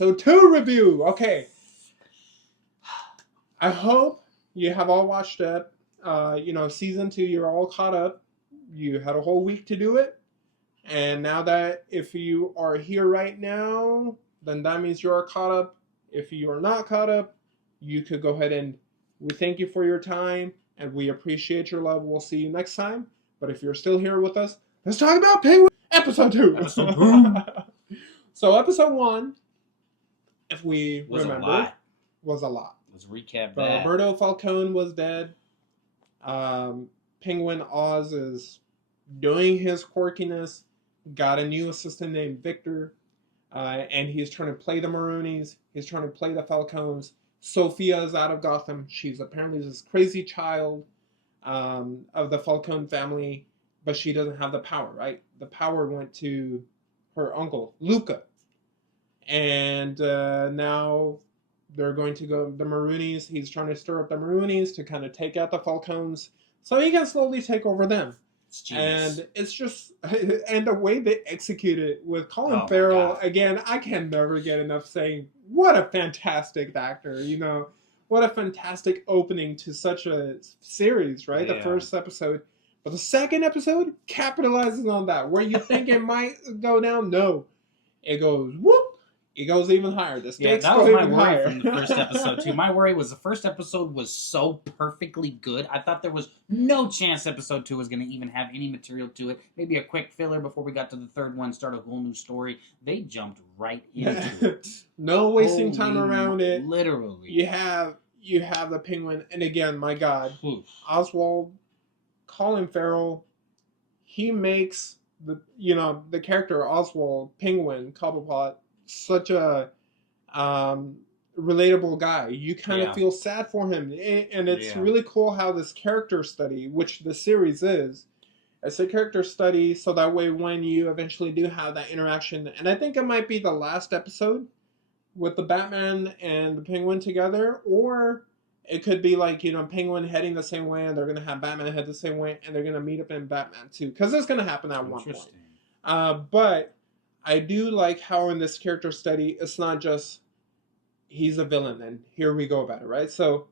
episode 2 review. Okay. I hope you have all watched it. Season 2, you're all caught up. You had a whole week to do it. And now that if you are here right now, then that means you are caught up. If you are not caught up, you could go ahead and we thank you for your time and we appreciate your love. We'll see you next time. But if you're still here with us, let's talk about Penguin episode 2. Episode 2. So episode 1, if we was remember, was a lot. Let's recap that. Roberto Falcone was dead. Penguin Oz is doing his quirkiness. Got a new assistant named Victor. And he's trying to play the Maroonies. He's trying to play the Falcones. Sophia is out of Gotham. She's apparently this crazy child of the Falcone family. But she doesn't have the power, right? The power went to her uncle, Luca. And now they're going to go the Maroonies. He's trying to stir up the Maroonies to kind of take out the Falcones so he can slowly take over them. And it's just, and the way they execute it with Colin Ferrel, again, I can never get enough saying, what a fantastic actor, you know, what a fantastic opening to such a series, right? Yeah. The first episode. But the second episode capitalizes on that. Where you think it might go down, no. It goes, whoop. It goes even higher. The stakes that was go my even worry higher. from the first episode, too. My worry was the first episode was so perfectly good. I thought there was no chance episode 2 was going to even have any material to it. Maybe a quick filler before we got to the third one, start a whole new story. They jumped right into it. No wasting time around it. Literally. You have the Penguin, and again, my God, Oswald, Colin Ferrel, he makes the character Oswald, Penguin, Cobblepot, such a relatable guy. You kind of feel sad for him. And it's really cool how this character study, which the series is, it's a character study so that way when you eventually do have that interaction, and I think it might be the last episode with the Batman and the Penguin together, or it could be like, Penguin heading the same way and they're going to have Batman head the same way and they're going to meet up in Batman too. Because it's going to happen at one point. But I do like how in this character study, it's not just he's a villain and here we go about it, right? So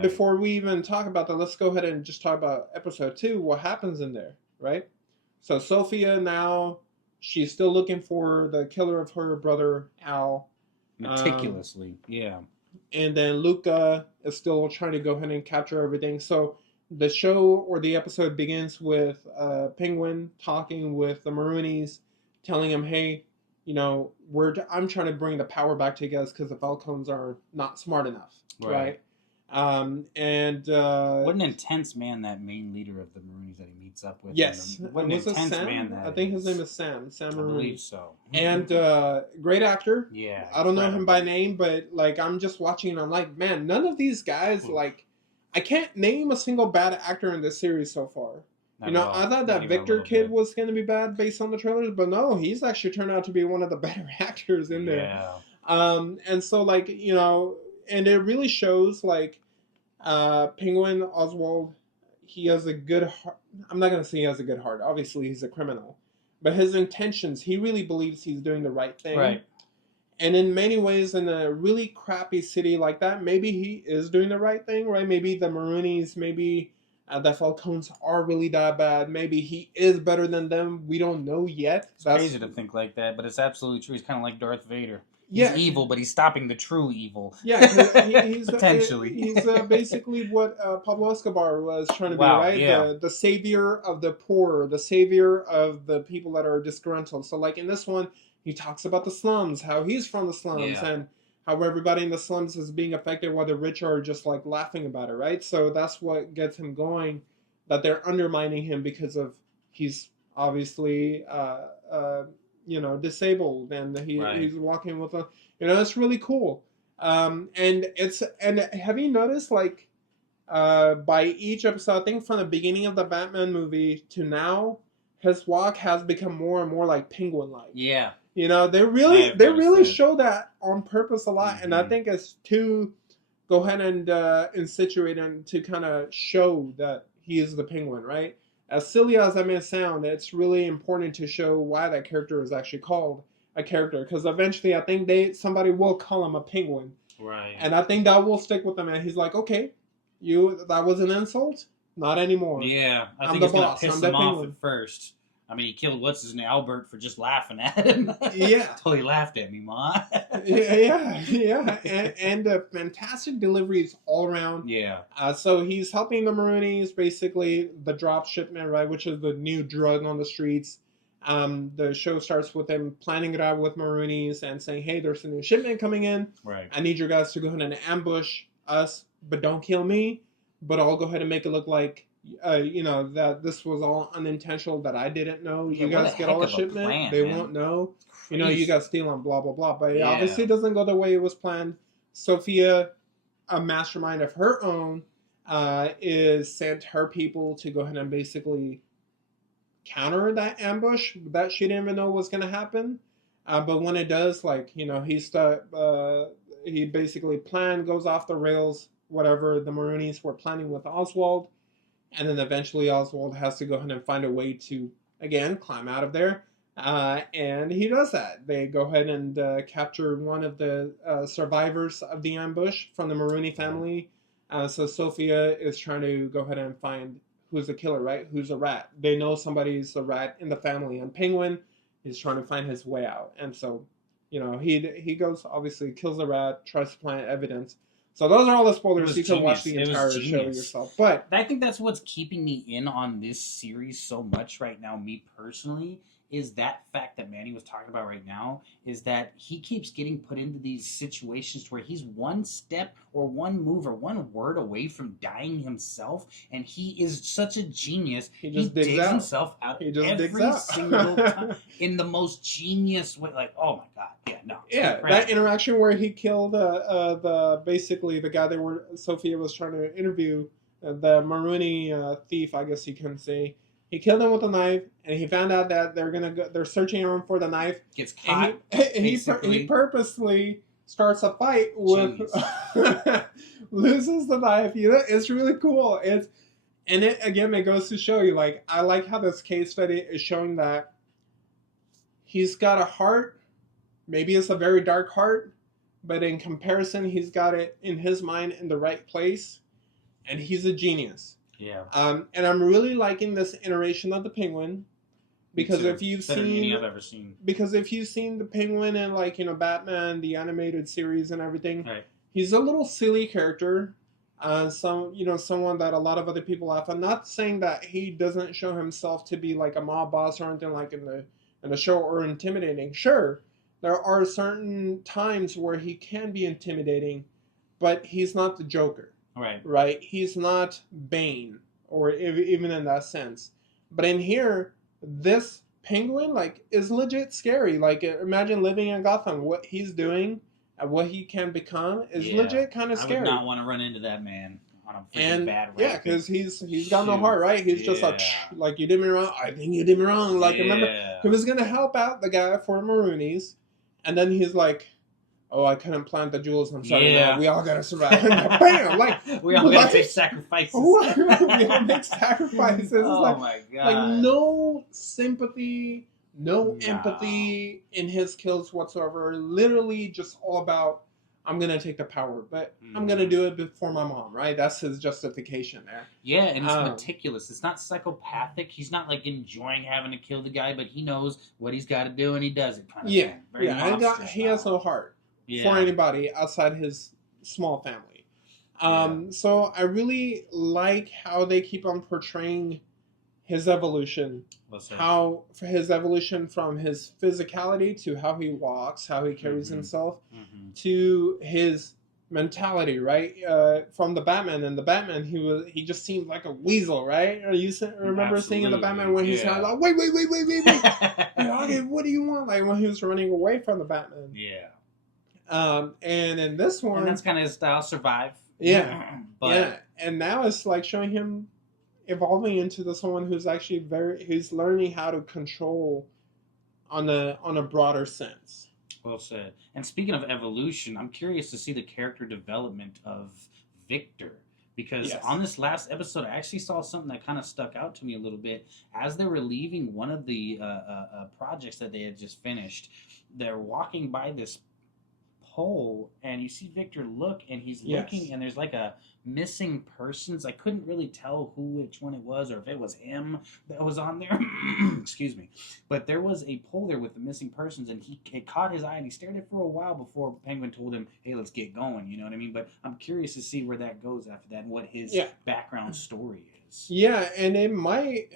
before we even talk about that, let's go ahead and just talk about episode 2, what happens in there, right? So Sophia now, she's still looking for the killer of her brother, Al. Meticulously, And then Luca is still trying to go ahead and capture everything. So the show or the episode begins with Penguin talking with the Maroonies, telling him, hey, I'm trying to bring the power back to you guys because the Falcons are not smart enough, right? What an intense man that main leader of the Maroonies that he meets up with. Yes. What an intense man that I think his name is Sam Marooney. I believe so. And great actor. Yeah. I don't know him by name, but I'm just watching and I'm like, man, none of these guys, I can't name a single bad actor in this series so far. I thought that Victor kid was going to be bad based on the trailers, but no, he's actually turned out to be one of the better actors in there. And so, and it really shows, Penguin Oswald, he has a good heart. I'm not going to say he has a good heart. Obviously, he's a criminal. But his intentions, he really believes he's doing the right thing. Right. And in many ways, in a really crappy city like that, maybe he is doing the right thing, right? Maybe the Maroonies, maybe the Falcons are really that bad. Maybe he is better than them. We don't know yet. It's crazy to think like that, but it's absolutely true. He's kind of like Darth Vader. He's evil, but he's stopping the true evil. Yeah, he's potentially. He's basically what Pablo Escobar was trying to be, right? Yeah. The savior of the poor, the savior of the people that are disgruntled. So, in this one, he talks about the slums, how he's from the slums, and how everybody in the slums is being affected while the rich are just laughing about it, right? So that's what gets him going, that they're undermining him because of he's obviously disabled and he's walking with a it's really cool. And have you noticed by each episode, I think from the beginning of the Batman movie to now, his walk has become more and more like Penguin-like. Yeah. They really show that on purpose a lot, and I think it's to go ahead and situate and to kind of show that he is the Penguin, right? As silly as that may sound, it's really important to show why that character is actually called a character, because eventually I think somebody will call him a penguin, Right. and I think that will stick with him. And he's like, okay, that was an insult, not anymore. Yeah, I I'm think the it's gonna boss. piss I'm the him off penguin. at first. I mean, he killed what's his name, Albert, for just laughing at him. Yeah. Totally laughed at me, Ma. Yeah, and fantastic deliveries all around. Yeah. So he's helping the Maroonies, basically the drop shipment, right, which is the new drug on the streets. The show starts with them planning it out with Maroonies and saying, "Hey, there's a new shipment coming in. Right. I need your guys to go ahead and ambush us, but don't kill me. But I'll go ahead and make it look like." That this was all unintentional, that I didn't know. Yeah, you guys get all the shipment, plan, they man. won't know. Crazy. You got stealing, blah blah blah. But it Yeah. obviously doesn't go the way it was planned. Sophia, a mastermind of her own, is sent her people to go ahead and basically counter that ambush that she didn't even know was going to happen. But when it does, he basically plan goes off the rails. Whatever the Maroonies were planning with Oswald. And then eventually Oswald has to go ahead and find a way to, again, climb out of there. And he does that. They go ahead and capture one of the survivors of the ambush from the Maroney family. So Sophia is trying to go ahead and find who's the killer, right? Who's a rat. They know somebody's a rat in the family. And Penguin is trying to find his way out. And so, he goes, obviously, kills the rat, tries to plant evidence. So those are all the spoilers. You can watch the entire show yourself. But I think that's what's keeping me in on this series so much right now, me personally, is that fact that Manny was talking about right now, is that he keeps getting put into these situations where he's one step or one move or one word away from dying himself, and he is such a genius. He digs himself out every single time in the most genius way. Like, oh my god, that interaction where he killed basically the guy Sophia was trying to interview, the Marooney thief, I guess you can say. He killed him with a knife, and he found out that they're searching him for the knife. Gets caught. He purposely starts a fight with, loses the knife. It's really cool. It goes to show you, like, I like how this case study is showing that he's got a heart. Maybe it's a very dark heart, but in comparison, he's got it in his mind in the right place, and he's a genius. Yeah. And I'm really liking this iteration of the Penguin, because if you've seen I've ever seen. Because if you've seen the Penguin in Batman the animated series and everything, right. He's a little silly character. Someone that a lot of other people laugh at. Not saying that he doesn't show himself to be like a mob boss or anything like in the show, or intimidating. Sure, there are certain times where he can be intimidating, but he's not the Joker. Right? He's not Bane, or even in that sense. But in here, this Penguin, is legit scary. Imagine living in Gotham. What he's doing and what he can become is legit kind of scary. I would not want to run into that man on a freaking bad road. Yeah, because he's got no heart, right? He's just like, you did me wrong. I think you did me wrong. Remember, he was going to help out the guy for Maroonies, and then he's like, oh, I couldn't plant the jewels. I'm sorry. No, we all gotta survive. Bam! We all gotta take sacrifices. We all make sacrifices. Oh my god! No sympathy, no empathy in his kills whatsoever. Literally, just all about, I'm gonna take the power, but I'm gonna do it for my mom. Right? That's his justification there. Yeah, and it's meticulous. It's not psychopathic. He's not enjoying having to kill the guy, but he knows what he's got to do, and he does it. He has no heart. For anybody outside his small family. So I really like how they keep on portraying his evolution. How for his evolution from his physicality to how he walks, how he carries himself, to his mentality, right? From the Batman, and the Batman, he just seemed like a weasel, right? You remember seeing in the Batman when he's kind of like, wait, okay, what do you want? Like when he was running away from the Batman. Yeah. And in this one, and that's kind of his style, survive. And now it's like showing him evolving into someone who's actually who's learning how to control on a broader sense. Well said. And speaking of evolution, I'm curious to see the character development of Victor, Because Yes. on this last episode, I actually saw something that kind of stuck out to me a little bit. As they were leaving one of the projects that they had just finished, they're walking by this pole, and you see Victor look, and he's Yes. looking, and there's like a missing persons. I couldn't really tell which one it was, or if it was him that was on there. Excuse me. But there was a pole there with the missing persons, and it caught his eye, and he stared at it for a while before Penguin told him, "Hey, let's get going." You know what I mean? But I'm curious to see where that goes after that, and what his background story is. Yeah, and it might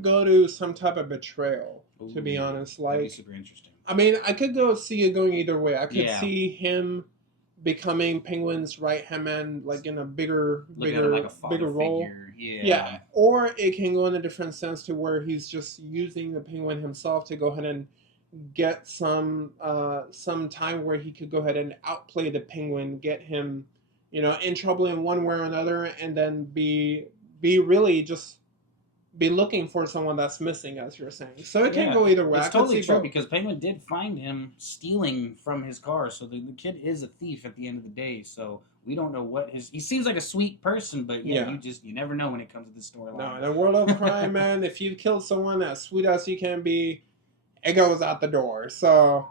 go to some type of betrayal. Ooh, to be honest, that'd be like, super interesting. I mean, I could see it going either way. I could Yeah. see him becoming Penguin's right hand man, like in a bigger like a father bigger role. figure. Yeah, or it can go in a different sense to where he's just using the Penguin himself to go ahead and get some time where he could go ahead and outplay the Penguin, get him, in trouble in one way or another, and then be really just be looking for someone that's missing, as you're saying. So it can go either way. It's totally true, because Penguin did find him stealing from his car, so the kid is a thief at the end of the day. So we don't know what he seems like a sweet person, but you never know when it comes to this storyline. No, in a world of crime, man, if you've killed someone as sweet as you can be, it goes out the door. So,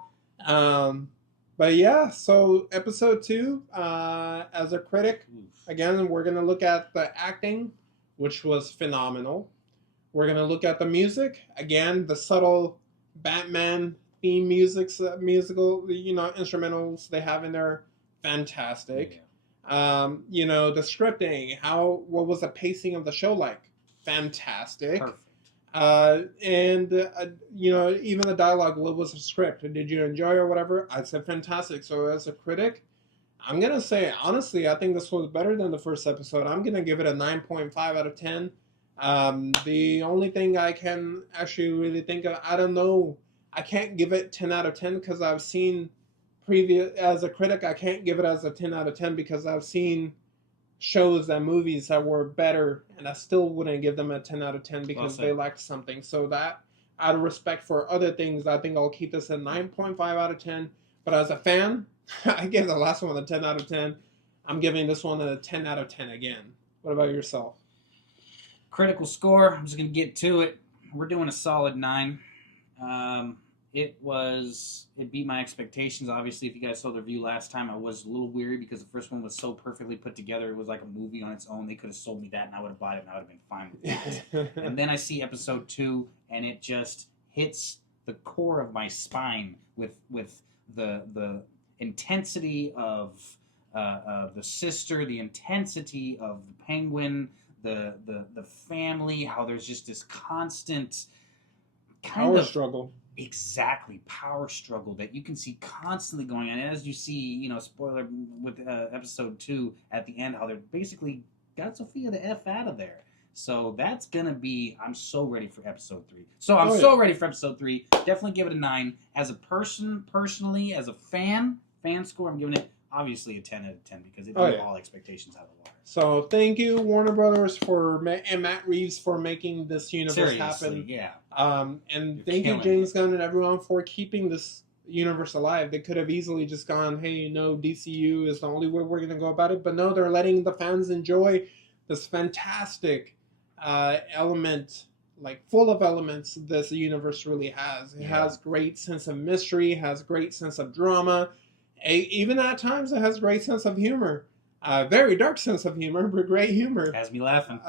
but yeah, so episode 2, as a critic, again, we're going to look at the acting, which was phenomenal. We're going to look at the music. Again, the subtle Batman theme musical, instrumentals they have in there, fantastic. Yeah. The scripting, what was the pacing of the show like? Fantastic. Perfect. Even the dialogue, what was the script? Did you enjoy or whatever? I'd say fantastic. So as a critic, I'm going to say, honestly, I think this was better than the first episode. I'm going to give it a 9.5 out of 10. The only thing I can actually really think of, I don't know, I can't give it 10 out of 10 because I've seen as a critic, I can't give it as a 10 out of 10 because I've seen shows and movies that were better, and I still wouldn't give them a 10 out of 10 because they lacked something. So that, out of respect for other things, I think I'll keep this at 9.5 out of 10. But as a fan, I gave the last one a 10 out of 10. I'm giving this one a 10 out of 10 again. What about yourself? Critical score, I'm just going to get to it. We're doing a solid 9. It beat my expectations. Obviously, if you guys saw the review last time, I was a little weary because the first one was so perfectly put together. It was like a movie on its own. They could have sold me that, and I would have bought it, and I would have been fine with it. And then I see episode 2, and it just hits the core of my spine with the intensity of the sister, the intensity of the Penguin, the family, how there's just this constant power struggle. Exactly, power struggle that you can see constantly going on. And as you see, spoiler with episode 2 at the end, how they're basically got Sophia the F out of there. So that's going to be, I'm so ready for episode 3. So I'm ready for episode 3. Definitely give it a 9. As a person, personally, as a fan score, I'm giving it obviously a 10 out of 10 because it beat all expectations out of the water. So thank you, Warner Brothers, and Matt Reeves for making this universe happen. Yeah. And thank you, James Gunn and everyone, for keeping this universe alive. They could have easily just gone, hey, no, DCU is the only way we're going to go about it. But no, they're letting the fans enjoy this fantastic element, like full of elements this universe really has. It has great sense of mystery, has great sense of drama. Even at times, it has great sense of humor. Very dark sense of humor, but great humor. Has me laughing.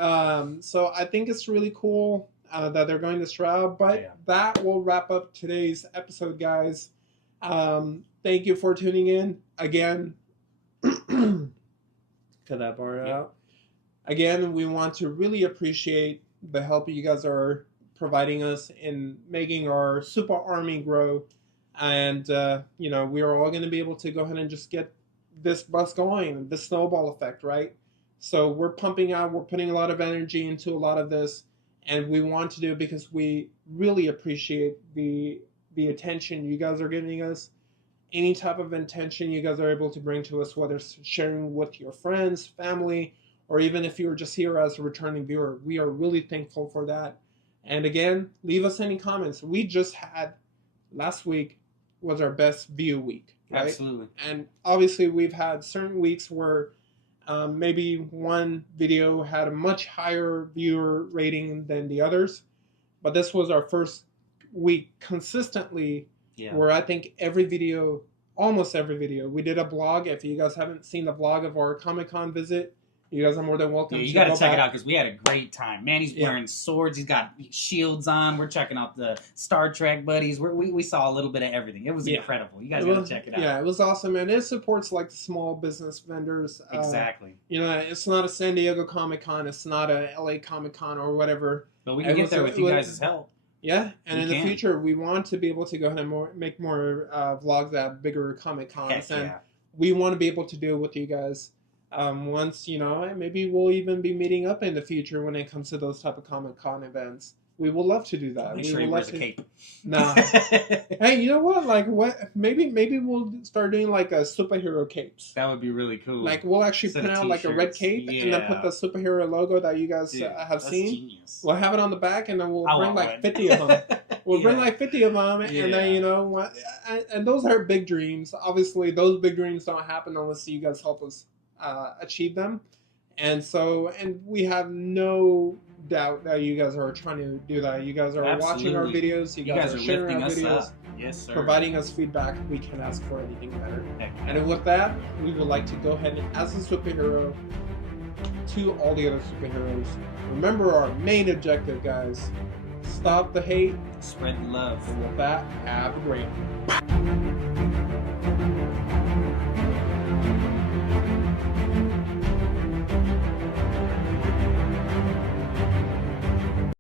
So I think it's really cool that they're going this route. But that will wrap up today's episode, guys. Thank you for tuning in. Again, cut that part out. Again, we want to really appreciate the help you guys are providing us in making our super army grow. And, we are all going to be able to go ahead and just get this bus going, the snowball effect, right? So we're pumping out, we're putting a lot of energy into a lot of this, and we want to do it because we really appreciate the attention you guys are giving us. Any type of attention you guys are able to bring to us, whether it's sharing with your friends, family, or even if you're just here as a returning viewer, we are really thankful for that. And again, leave us any comments. We just had, last week was our best view week. Right? Absolutely. And obviously we've had certain weeks where Maybe one video had a much higher viewer rating than the others, but this was our first week consistently where I think almost every video, we did a vlog. If you guys haven't seen the vlog of our Comic-Con visit, you guys are more than welcome. Yeah, you got to check it out because we had a great time. Manny's wearing swords. He's got shields on. We're checking out the Star Trek buddies. We saw a little bit of everything. It was incredible. You guys got to check it out. Yeah, it was awesome, and it supports like the small business vendors. Exactly. It's not a San Diego Comic-Con. It's not a LA Comic-Con or whatever. But we can get there with you guys' help. Yeah, and in the future, we want to be able to go ahead and make more vlogs at bigger Comic-Cons, and we want to be able to do it with you guys. Once, maybe we'll even be meeting up in the future when it comes to those type of Comic-Con events. We would love to do that. Make sure he wears a cape. Nah. Hey, you know what? Like, what? Maybe we'll start doing like a superhero capes. That would be really cool. Like, we'll actually print out like a red cape and then put the superhero logo that you guys have seen. Genius. We'll have it on the back, and then we'll bring like 50 of them. We'll bring like 50 of them, and then and those are big dreams. Obviously, those big dreams don't happen unless you guys help us achieve them. And we have no doubt that you guys are trying to do that. You guys are watching our videos. You guys are sharing our videos. Up. Yes, sir. Providing us feedback. We can ask for anything better. And with that, we would like to go ahead and, as a superhero, to all the other superheroes, remember our main objective, guys. Stop the hate. Spread the love. And with that, have a great one.